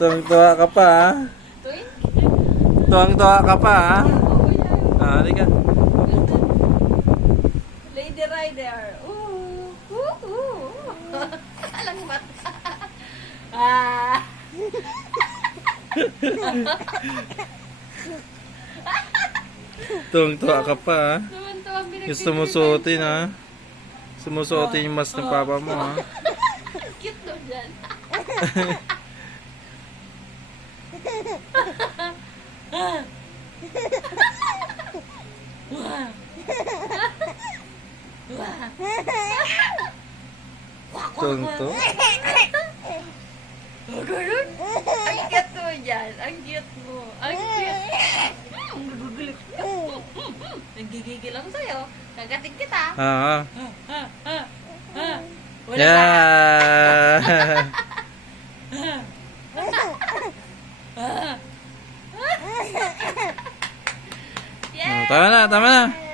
Tuwang-tuwa ka pa, ha? Tuwang-tuwa ka pa, ha? Halika. Lady Rider. Alang mata. Tuwang-tuwa ka pa, ha? Tuwan-tuwa, Gusto mo suotin, ha? Sumusuotin yung mask ng papa mo, ha? Cute daw dyan. Tuwang-tuwa. Ang cute mo dyan. Ang cute mo. Ang cute. Nagigigil ako sa'yo. Kagating kita. Wala ka. Yeah! Tama na, tama na.